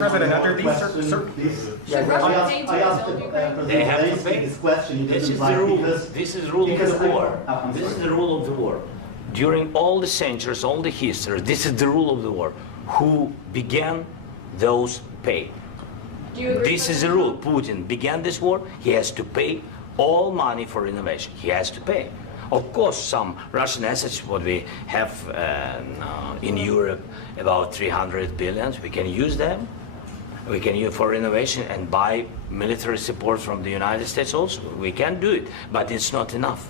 President, under these I asked They have to pay. this question. This is the rule. This is the rule of the war. This is the rule of the war. During all the centuries, all the history, this is the rule of the war. Who began, those pay. Do you agree? This is the rule. Putin began this war. He has to pay all money for innovation. He has to pay. Of course, some Russian assets, what we have in Europe, about 300 billion, we can use them. We can use for innovation and buy military support from the United States also. We can do it, but it's not enough.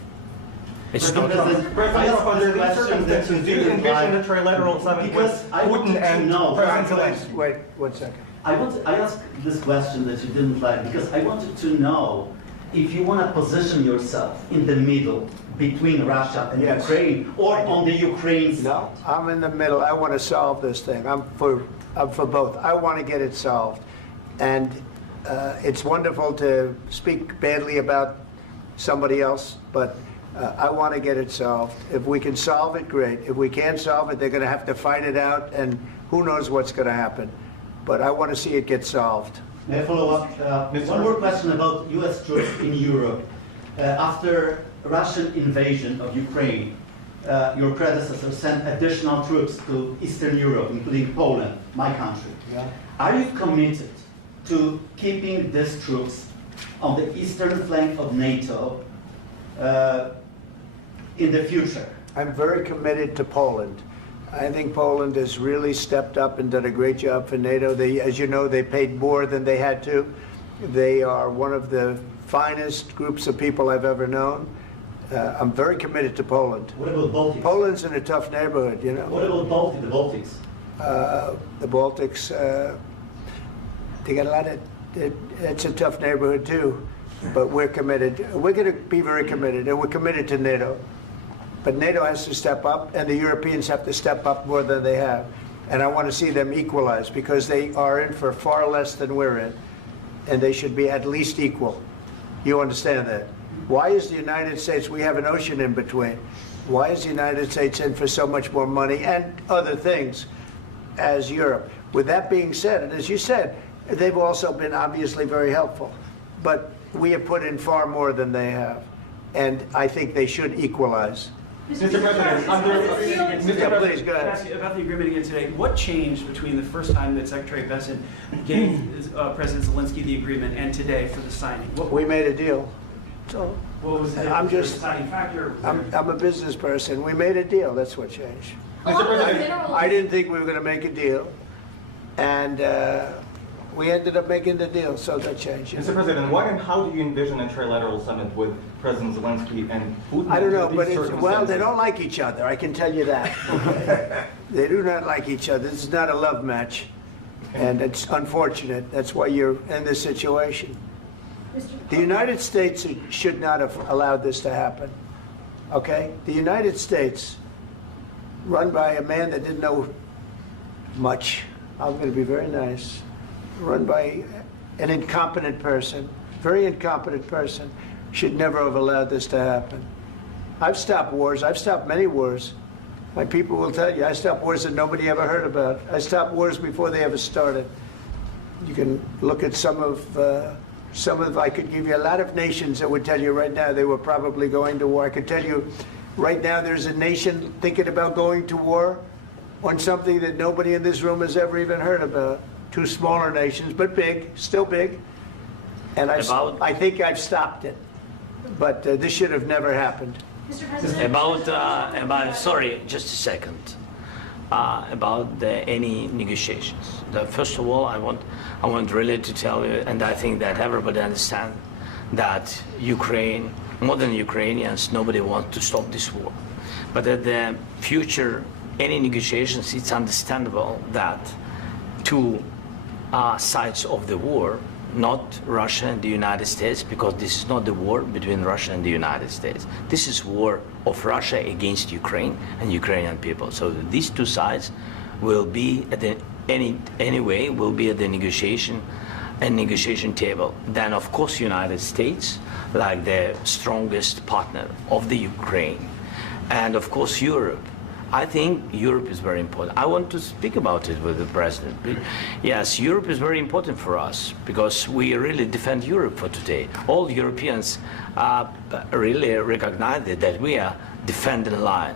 It's not enough. President, under these circumstances, do you envision a trilateral summit with Putin and President Zelenskyy? Wait 1 second. I asked this question that you didn't like because I wanted to know if you want to position yourself in the middle between Russia and Yes. Ukraine, or on the Ukraine side. No, I'm in the middle. I want to solve this thing. I'm for both. I want to get it solved. And it's wonderful to speak badly about somebody else, but I want to get it solved. If we can solve it, great. If we can't solve it, they're going to have to fight it out, and who knows what's going to happen. But I want to see it get solved. May I follow up? One more question about U.S. troops in Europe. After Russian invasion of Ukraine, your predecessor sent additional troops to Eastern Europe, including Poland, my country. Yeah. Are you committed to keeping these troops on the eastern flank of NATO in the future? I'm very committed to Poland. I think Poland has really stepped up and done a great job for NATO. They, as you know, they paid more than they had to. They are one of the finest groups of people I've ever known. I'm very committed to Poland. What about Baltics? Poland's in a tough neighborhood, you know. What about the Baltics? The Baltics, they got a lot of, it's a tough neighborhood too, but we're committed. We're going to be very committed, and we're committed to NATO. But NATO has to step up, and the Europeans have to step up more than they have. And I want to see them equalize, because they are in for far less than we're in, and they should be at least equal. You understand that? Why is the United States, we have an ocean in between, why is the United States in for so much more money and other things as Europe? With that being said, and as you said, they've also been obviously very helpful, but we have put in far more than they have, and I think they should equalize. Mr. President, Please, go Can I ahead. ask you about the agreement again today? What changed between the first time that Secretary Bessent gave President Zelenskyy the agreement and today for the signing? What We made a deal. So was the I'm just- deciding factor? I'm a business person. We made a deal. That's what changed. Mr. President, I didn't think we were going to make a deal, and we ended up making the deal, so that changed. Mr. President, what and how do you envision a trilateral summit with President Zelenskyy and Putin? I don't know, under but these well, they circumstances? don't like each other. I can tell you that. Okay? They do not like each other. This is not a love match, and it's unfortunate. That's why you're in this situation. The United States should not have allowed this to happen. Okay? The United States, run by a man that didn't know much, I'm going to be very nice, run by an incompetent person, very incompetent person, should never have allowed this to happen. I've stopped wars. I've stopped many wars. My people will tell you, I stopped wars that nobody ever heard about. I stopped wars before they ever started. You can look at some of, I could give you a lot of nations that would tell you right now they were probably going to war. I could tell you right now there's a nation thinking about going to war on something that nobody in this room has ever even heard about. Two smaller nations, but big, still big. And I think I've stopped it. But this should have never happened. Mr. President, Sorry, just a second. About any negotiations. First of all, I want really to tell you, and I think that everybody understands that Ukraine, more than Ukrainians, nobody wants to stop this war. But at the future, any negotiations, it's understandable that two sides of the war, not Russia and the United States, because this is not the war between Russia and the United States. This is war of Russia against Ukraine and Ukrainian people. So these two sides will be at the will be at the negotiation table. Then of course United States, like the strongest partner of the Ukraine, and of course Europe, I think Europe is very important. I want to speak about it with the president. Yes, Europe is very important for us because we really defend Europe for today. All Europeans really recognize that we are defending the line,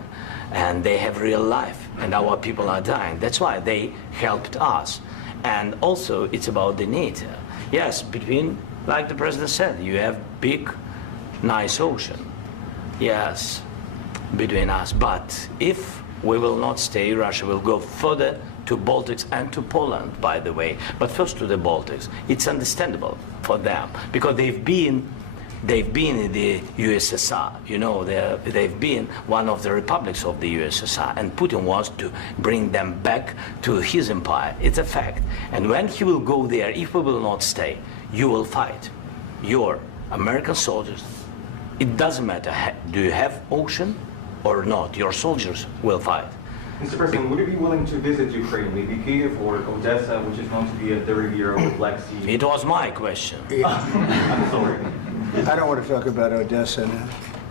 and they have real life, and our people are dying. That's why they helped us. And also, it's about the NATO. Yes, between, like the president said, you have big, nice ocean. Yes, between us. But if we will not stay, Russia will go further to Baltics and to Poland, by the way. But first to the Baltics. It's understandable for them because they've been in the USSR. You know, they've been one of the republics of the USSR, and Putin wants to bring them back to his empire. It's a fact. And when he will go there, if we will not stay, you will fight. Your American soldiers, it doesn't matter, do you have ocean or not, your soldiers will fight. Mr. President, would you be willing to visit Ukraine, maybe Kiev or Odessa, which is known to be at the Riviera or Black Sea? It was my question. I'm sorry. I don't want to talk about Odessa now.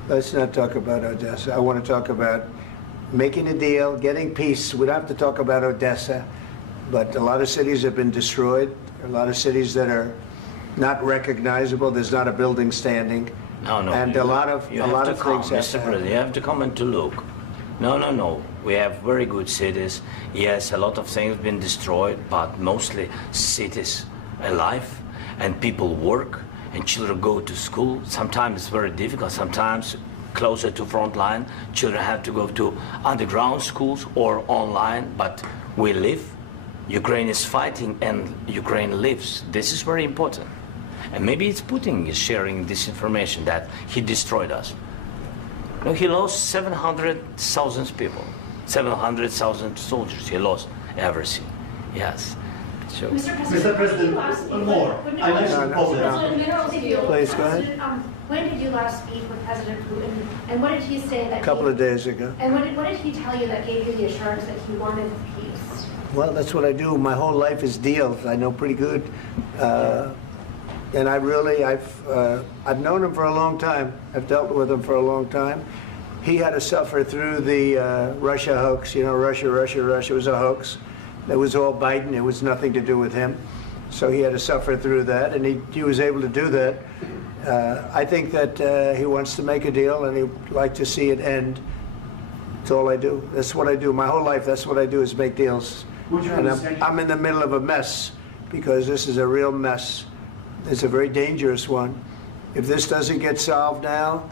Let's not talk about Odessa. I want to talk about making a deal, getting peace. We don't have to talk about Odessa, but a lot of cities have been destroyed. A lot of cities that are not recognizable. There's not a building standing. No, and a lot of things have Mr. President, you have to come and to look. No. We have very good cities. Yes, a lot of things have been destroyed, but mostly cities alive, and people work, and children go to school. Sometimes it's very difficult. Sometimes closer to front line, children have to go to underground schools or online, but we live. Ukraine is fighting, and Ukraine lives. This is very important. And maybe it's Putin is sharing this information that he destroyed us. No, he lost 700,000 people, 700,000 soldiers. He lost everything. Yes. So. Mr. President, one more. I mentioned Poland. Please, go ahead. When did you last speak with President Putin, and what did he say that? A couple of days ago. And what did he tell you that gave you the assurance that he wanted peace? Well, that's what I do. My whole life is deals. I know pretty good. And I've known him for a long time. I've dealt with him for a long time. He had to suffer through the Russia hoax. You know, Russia was a hoax. It was all Biden. It was nothing to do with him. So he had to suffer through that, and he was able to do that. I think that he wants to make a deal, and he'd like to see it end. That's all I do. That's what I do. My whole life, that's what I do, is make deals. And I'm in the middle of a mess, because this is a real mess. It's a very dangerous one. If this doesn't get solved now,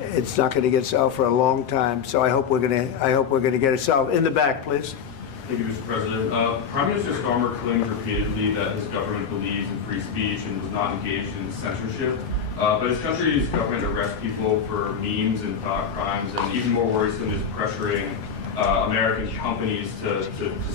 it's not going to get solved for a long time. So I hope we're going to get it solved. In the back, please. Thank you, Mr. President. Prime Minister Starmer claims repeatedly that his government believes in free speech and was not engaged in censorship. But his country's government arrests people for memes and thought crimes, and even more worrisome is pressuring American companies to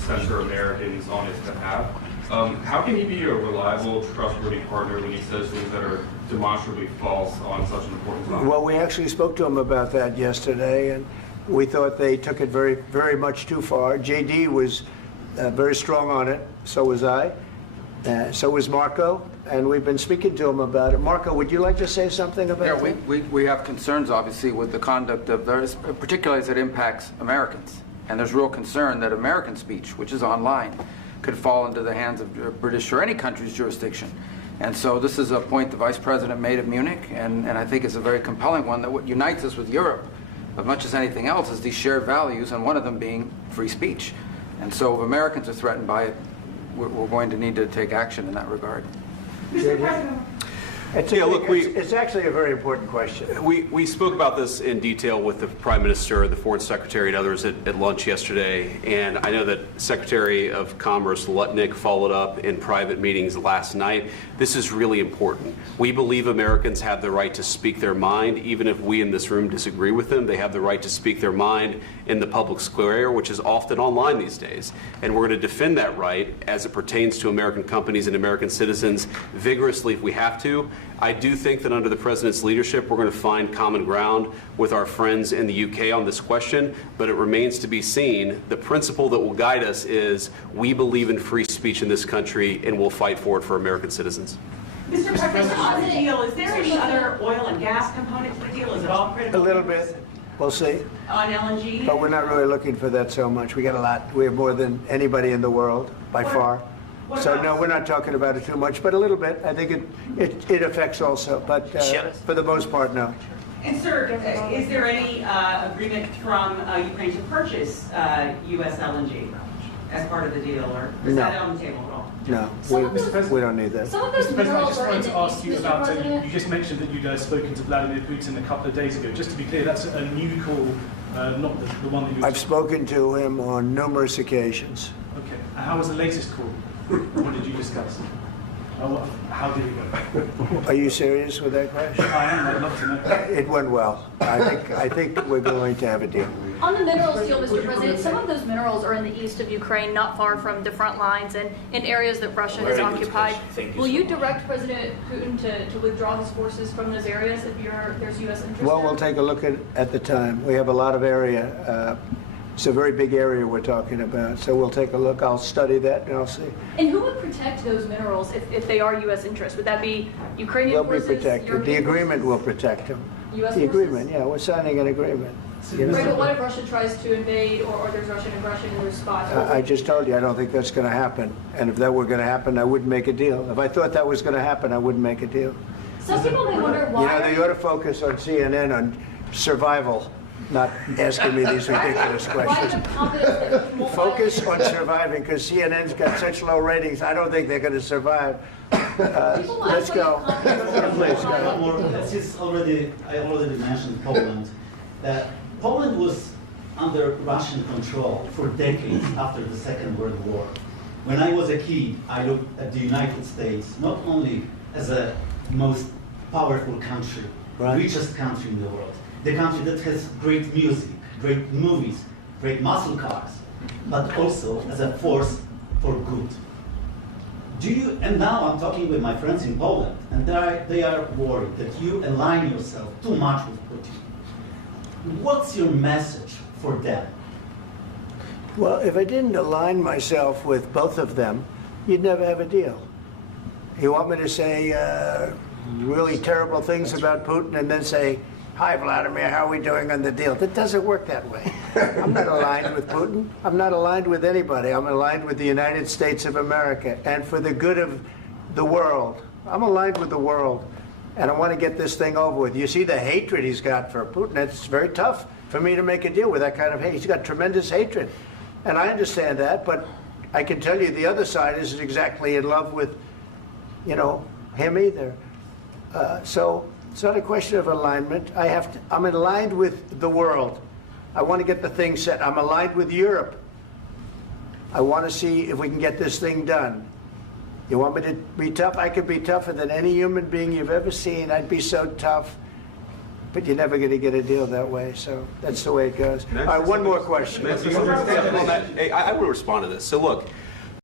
censor Americans on his behalf. How can he be a reliable, trustworthy partner when he says things that are demonstrably false on such an important topic? Well, we actually spoke to him about that yesterday, and we thought they took it very, very much too far. JD was very strong on it. So was I. So was Marco. And we've been speaking to him about it. Marco, would you like to say something about that? Yeah, we have concerns, obviously, with the conduct of those, particularly as it impacts Americans. And there's real concern that American speech, which is online, could fall into the hands of British or any country's jurisdiction. And so this is a point the Vice President made at Munich, and I think it's a very compelling one, that what unites us with Europe, as much as anything else, is these shared values, and one of them being free speech. And so if Americans are threatened by it, we're going to need to take action in that regard. Mr. President. It's actually a very important question. We spoke about this in detail with the Prime Minister, the Foreign Secretary, and others at lunch yesterday. And I know that Secretary of Commerce Lutnick followed up in private meetings last night. This is really important. We believe Americans have the right to speak their mind, even if we in this room disagree with them. They have the right to speak their mind in the public square, which is often online these days. And we're going to defend that right as it pertains to American companies and American citizens vigorously if we have to. I do think that under the President's leadership, we're going to find common ground with our friends in the UK on this question, but it remains to be seen. The principle that will guide us is we believe in free speech in this country, and we'll fight for it for American citizens. Mr. President, on the deal, is there any other oil and gas component to the deal? Is it all critical? A little bit. We'll see. On LNG? But we're not really looking for that so much. We got a lot. We have more than anybody in the world, by far. So no, we're not talking about it too much, but a little bit. I think it affects also, but for the most part, no. And sir, is there any agreement from Ukraine to purchase U.S. LNG as part of the deal, or is No. that on the table at all? No, we don't need that. Some of those Mr. President, I minerals just are in wanted the to ask east, you Mr. about, President. you just mentioned that you'd spoken to Vladimir Putin a couple of days ago. Just to be clear, that's a new call, not the one that you... I've spoken to him on numerous occasions. Okay. And how was the latest call? What did you discuss? How did it go? Are you serious with that question? I am. I'd love to know. It went well. I think we're going to have a deal. On the minerals deal, Mr. President, some of those minerals are in the east of Ukraine, not far from the front lines and in areas that Russia has occupied. Will you direct President Putin to withdraw his forces from those areas if there's U.S. interest Well, there? we'll take a look at the time. We have a lot of area. It's a very big area we're talking about, so we'll take a look. I'll study that and I'll see. And who would protect those minerals if they are U.S. interests? Would that be Ukrainian They'll be forces? protected. The European agreement forces? will protect them. U.S. The forces? agreement, yeah, we're signing an agreement. You know? Right, but what if Russia tries to invade or there's Russian aggression in those spots? I just told you, I don't think that's going to happen. And if that were going to happen, I wouldn't make a deal. If I thought that was going to happen, I wouldn't make a deal. Some people may wonder You why. know, they ought to focus on CNN on survival, not asking me these ridiculous Why questions. the confidence that Putin won't Focus violate- on surviving, because CNN's got such low ratings, I don't think they're going to survive. Let's go. Please, go ahead. One more. I already mentioned Poland. Poland was under Russian control for decades after the Second World War. When I was a kid, I looked at the United States not only as a most powerful country, Right. richest country in the world, the country that has great music, great movies, great muscle cars, but also as a force for good. And now I'm talking with my friends in Poland, and they are worried that you align yourself too much with Putin. What's your message for them? Well, if I didn't align myself with both of them, you'd never have a deal. You want me to say really terrible things about Putin and then say, "Hi, Vladimir, how are we doing on the deal?" That doesn't work that way. I'm not aligned with Putin. I'm not aligned with anybody. I'm aligned with the United States of America and for the good of the world. I'm aligned with the world, and I want to get this thing over with. You see the hatred he's got for Putin. It's very tough for me to make a deal with that kind of hate. He's got tremendous hatred, and I understand that, but I can tell you the other side isn't exactly in love with, him either. So it's not a question of alignment. I'm aligned with the world. I want to get the thing set. I'm aligned with Europe. I want to see if we can get this thing done. You want me to be tough? I could be tougher than any human being you've ever seen. I'd be so tough. But you're never going to get a deal that way. So that's the way it goes. All right, one more question. Well, I want to respond to this. So look,